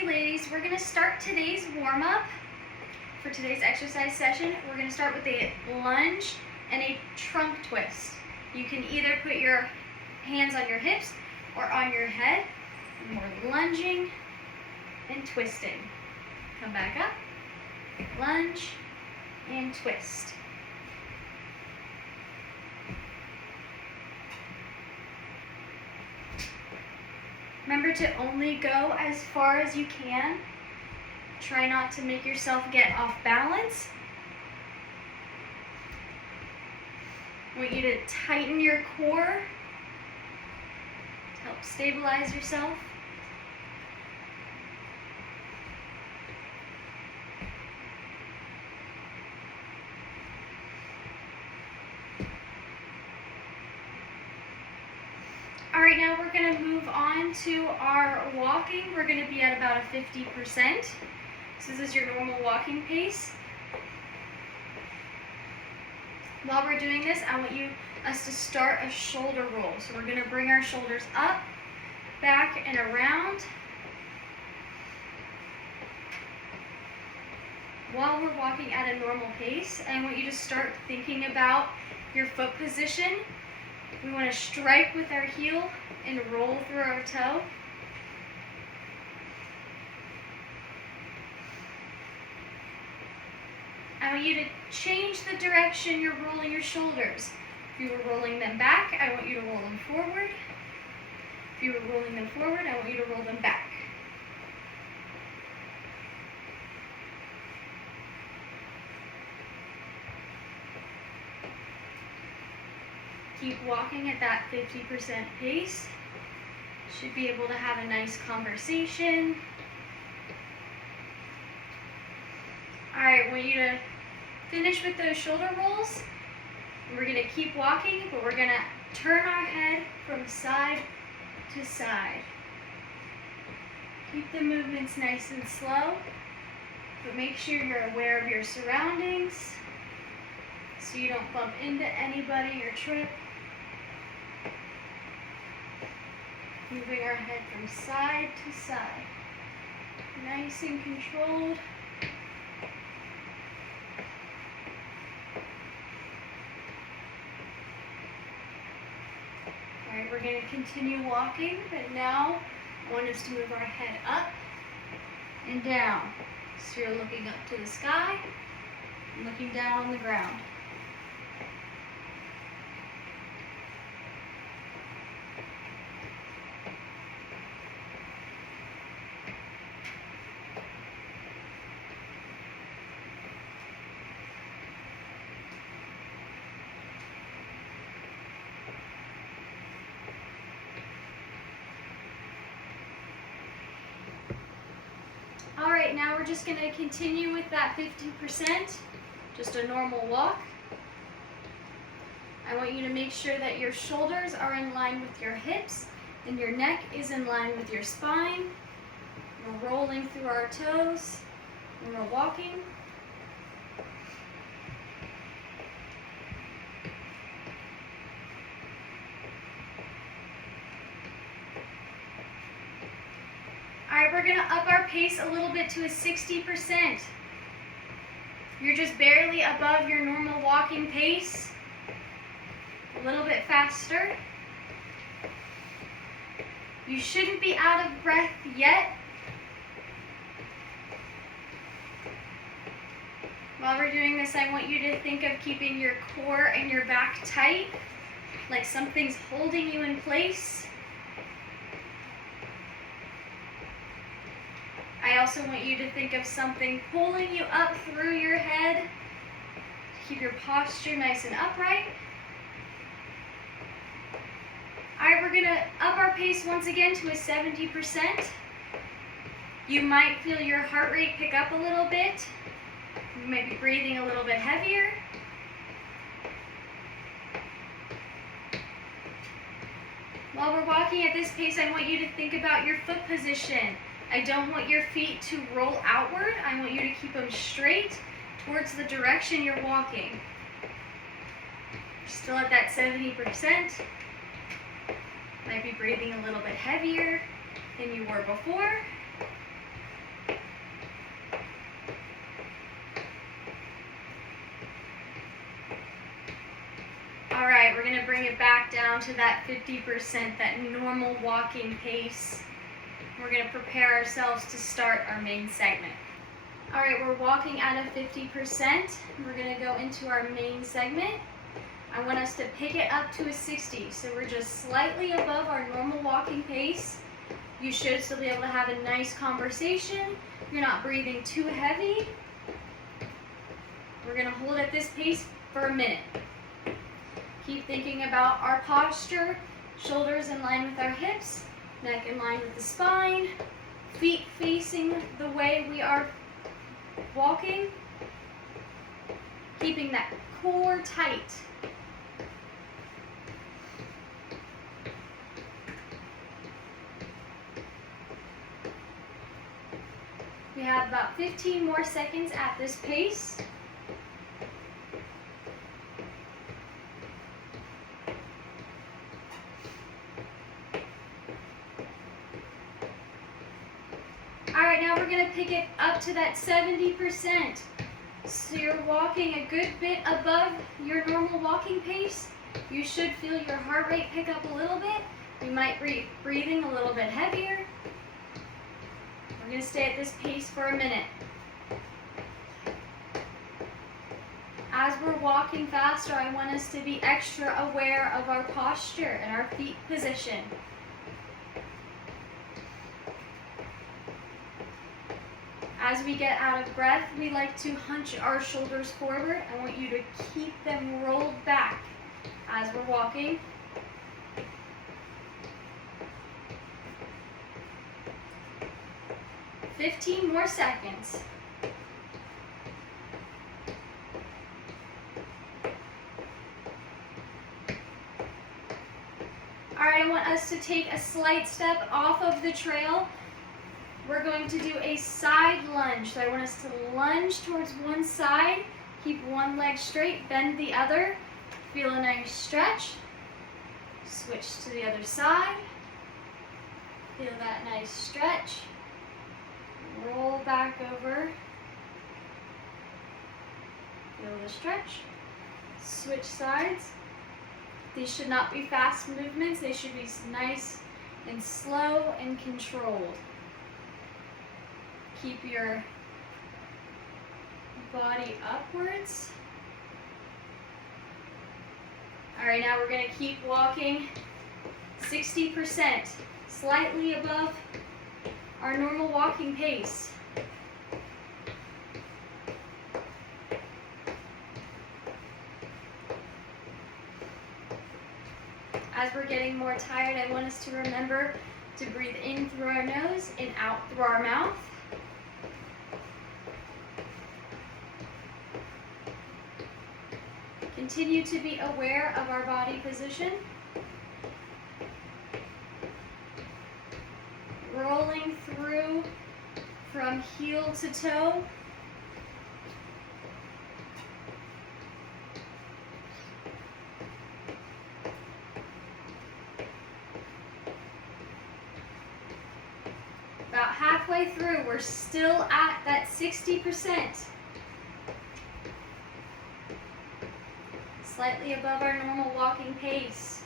Alrighty ladies, we're going to start today's warm-up for today's exercise session. We're going to start with a lunge and a trunk twist. You can either put your hands on your hips or on your head. And we're lunging and twisting. Come back up, lunge and twist. Remember to only go as far as you can. Try not to make yourself get off balance. I want you to tighten your core to help stabilize yourself. All right, now we're going to move on to our walking. We're going to be at about a 50%. So this is your normal walking pace. While we're doing this, I want us to start a shoulder roll. So we're going to bring our shoulders up, back, and around. While we're walking at a normal pace, I want you to start thinking about your foot position. We want to strike with our heel and roll through our toe. I want you to change the direction you're rolling your shoulders. If you were rolling them back, I want you to roll them forward. If you were rolling them forward, I want you to roll them back. Keep walking at that 50% pace. Should be able to have a nice conversation. All right, I want you to finish with those shoulder rolls. We're going to keep walking, but we're going to turn our head from side to side. Keep the movements nice and slow, but make sure you're aware of your surroundings so you don't bump into anybody or trip. Moving our head from side to side. Nice and controlled. All right, we're going to continue walking, but now I want us to move our head up and down. So you're looking up to the sky and looking down on the ground. All right, now we're just going to continue with that 50%, just a normal walk. I want you to make sure that your shoulders are in line with your hips and your neck is in line with your spine. We're rolling through our toes when we're walking. We're going to up our pace a little bit to a 60%. You're just barely above your normal walking pace. A little bit faster. You shouldn't be out of breath yet. While we're doing this, I want you to think of keeping your core and your back tight, like something's holding you in place. I also want you to think of something pulling you up through your head. Keep your posture nice and upright. All right, we're going to up our pace once again to a 70%. You might feel your heart rate pick up a little bit. You might be breathing a little bit heavier. While we're walking at this pace, I want you to think about your foot position. I don't want your feet to roll outward. I want you to keep them straight towards the direction you're walking. Still at that 70%. Might be breathing a little bit heavier than you were before. right, we're gonna bring it back down to that 50%, that normal walking pace. We're gonna prepare ourselves to start our main segment. All right, we're walking at a 50%. We're gonna go into our main segment. I want us to pick it up to a 60. So we're just slightly above our normal walking pace. You should still be able to have a nice conversation. You're not breathing too heavy. We're gonna hold at this pace for a minute. Keep thinking about our posture, shoulders in line with our hips, neck in line with the spine, feet facing the way we are walking, keeping that core tight. We have about 15 more seconds at this pace. All right, now we're gonna pick it up to that 70%. So you're walking a good bit above your normal walking pace. You should feel your heart rate pick up a little bit. You might be breathing a little bit heavier. We're gonna stay at this pace for a minute. As we're walking faster, I want us to be extra aware of our posture and our feet position. As we get out of breath, we like to hunch our shoulders forward. I want you to keep them rolled back as we're walking. "15 more seconds. All right, I want us to take a slight step off of the trail. We're going to do a side lunge. So I want us to lunge towards one side, keep one leg straight, bend the other, feel a nice stretch. Switch to the other side, feel that nice stretch. Roll back over, feel the stretch. Switch sides. These should not be fast movements. They should be nice and slow and controlled. Keep your body upwards. All right, now we're going to keep walking 60%, slightly above our normal walking pace. As we're getting more tired, I want us to remember to breathe in through our nose and out through our mouth. Continue to be aware of our body position. Rolling through from heel to toe. About halfway through, we're still at that 60%. Slightly above our normal walking pace.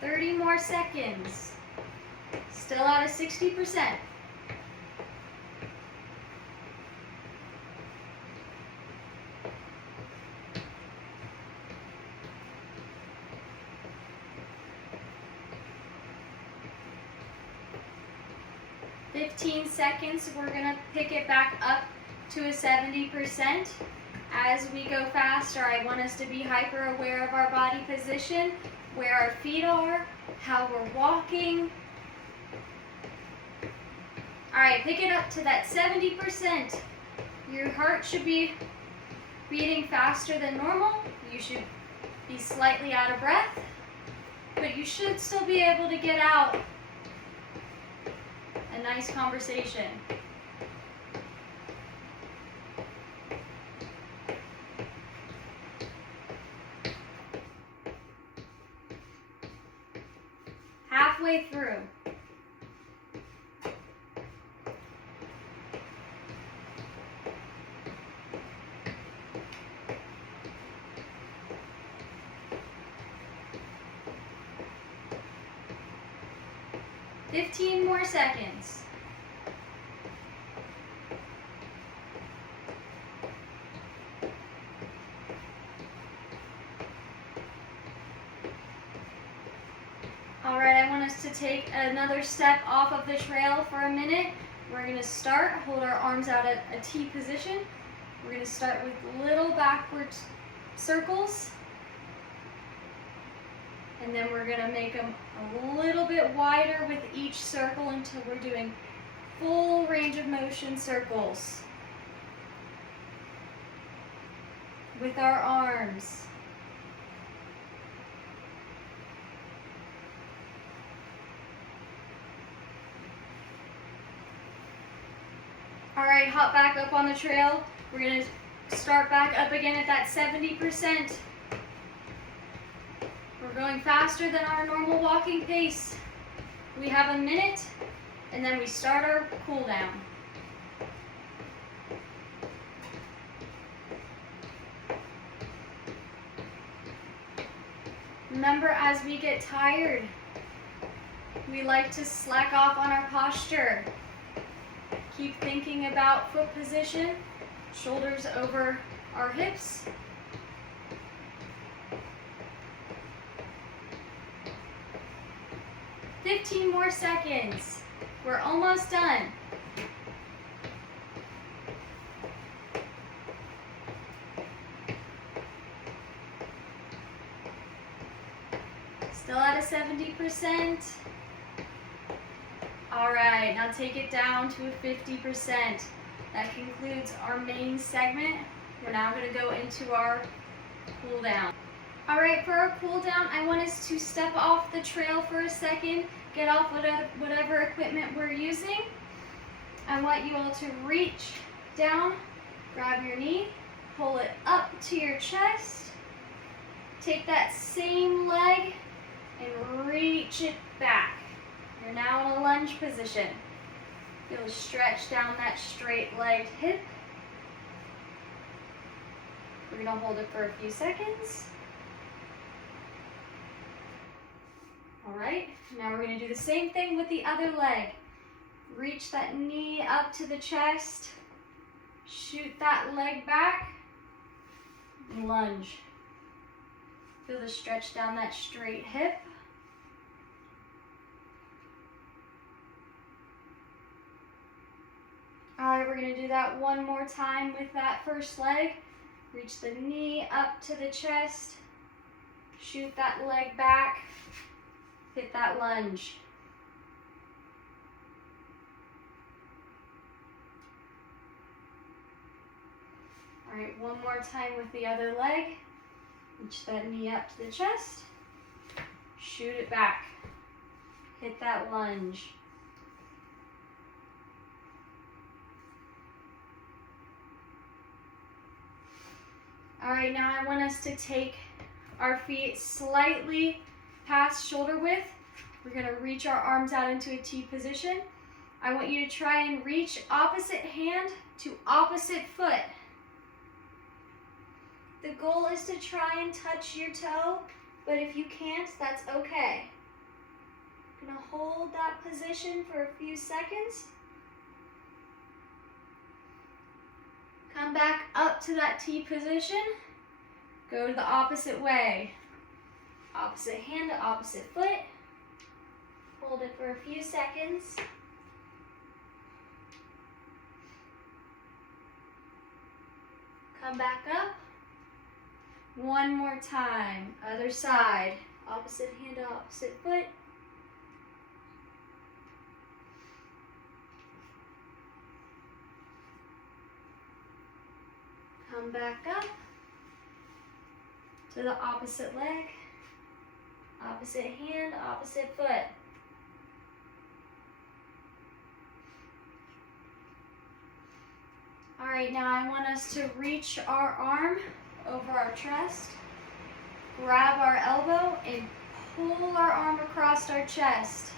"30 more seconds. Still at a 60%. "15 seconds. We're gonna pick it back up to a 70%. As we go faster, I want us to be hyper aware of our body position, where our feet are, how we're walking. All right, pick it up to that 70%. Your heart should be beating faster than normal. You should be slightly out of breath, but you should still be able to get out a nice conversation. way through. Fifteen more seconds. All right, I want us to take another step off of the trail for a minute. We're going to start, hold our arms out at a T position. We're going to start with little backward circles. And then we're going to make them a little bit wider with each circle until we're doing full range of motion circles with our arms. All right, hop back up on the trail. We're going to start back up again at that 70%. We're going faster than our normal walking pace. We have a minute, and then we start our cool down. Remember, as we get tired, we like to slack off on our posture. Keep thinking about foot position, shoulders over our hips. Fifteen more seconds. We're almost done. Still at a 70%. All right, now take it down to a 50%. That concludes our main segment. We're now going to go into our cool down. All right, for our cool down, I want us to step off the trail for a second, get off whatever equipment we're using. I want you all to reach down, grab your knee, pull it up to your chest. Take that same leg and reach it back. You're now in a lunge position. You'll stretch down that straight-legged hip. We're going to hold it for a few seconds. All right, now we're going to do the same thing with the other leg. Reach that knee up to the chest. Shoot that leg back. And lunge. Feel the stretch down that straight hip. All right, we're going to do that one more time with that first leg. Reach the knee up to the chest. Shoot that leg back. Hit that lunge. All right, one more time with the other leg. Reach that knee up to the chest. Shoot it back. Hit that lunge. All right, now I want us to take our feet slightly past shoulder width. We're going to reach our arms out into a T position. I want you to try and reach opposite hand to opposite foot. The goal is to try and touch your toe, but if you can't, that's okay. I'm going to hold that position for a few seconds. Come back up to that T position. Go to the opposite way. Opposite hand to opposite foot. Hold it for a few seconds. Come back up. One more time. Other side. Opposite hand to opposite foot. Come back up to the opposite leg, opposite hand, opposite foot. All right, now I want us to reach our arm over our chest, grab our elbow, and pull our arm across our chest.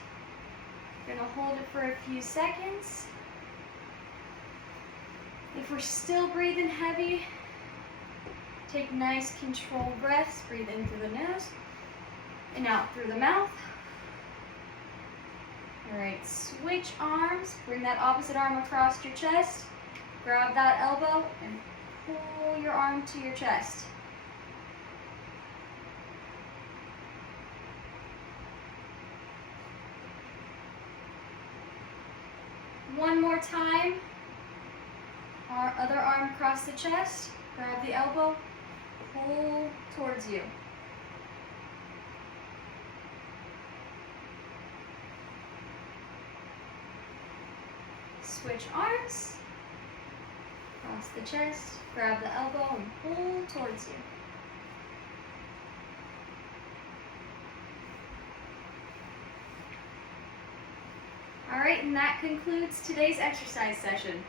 We're gonna hold it for a few seconds. If we're still breathing heavy, take nice controlled breaths. Breathe in through the nose and out through the mouth. All right, switch arms. Bring that opposite arm across your chest. Grab that elbow and pull your arm to your chest. One more time. Our other arm across the chest. Grab the elbow, pull towards you. Switch arms. Across the chest, grab the elbow and pull towards you. All right, and that concludes today's exercise session.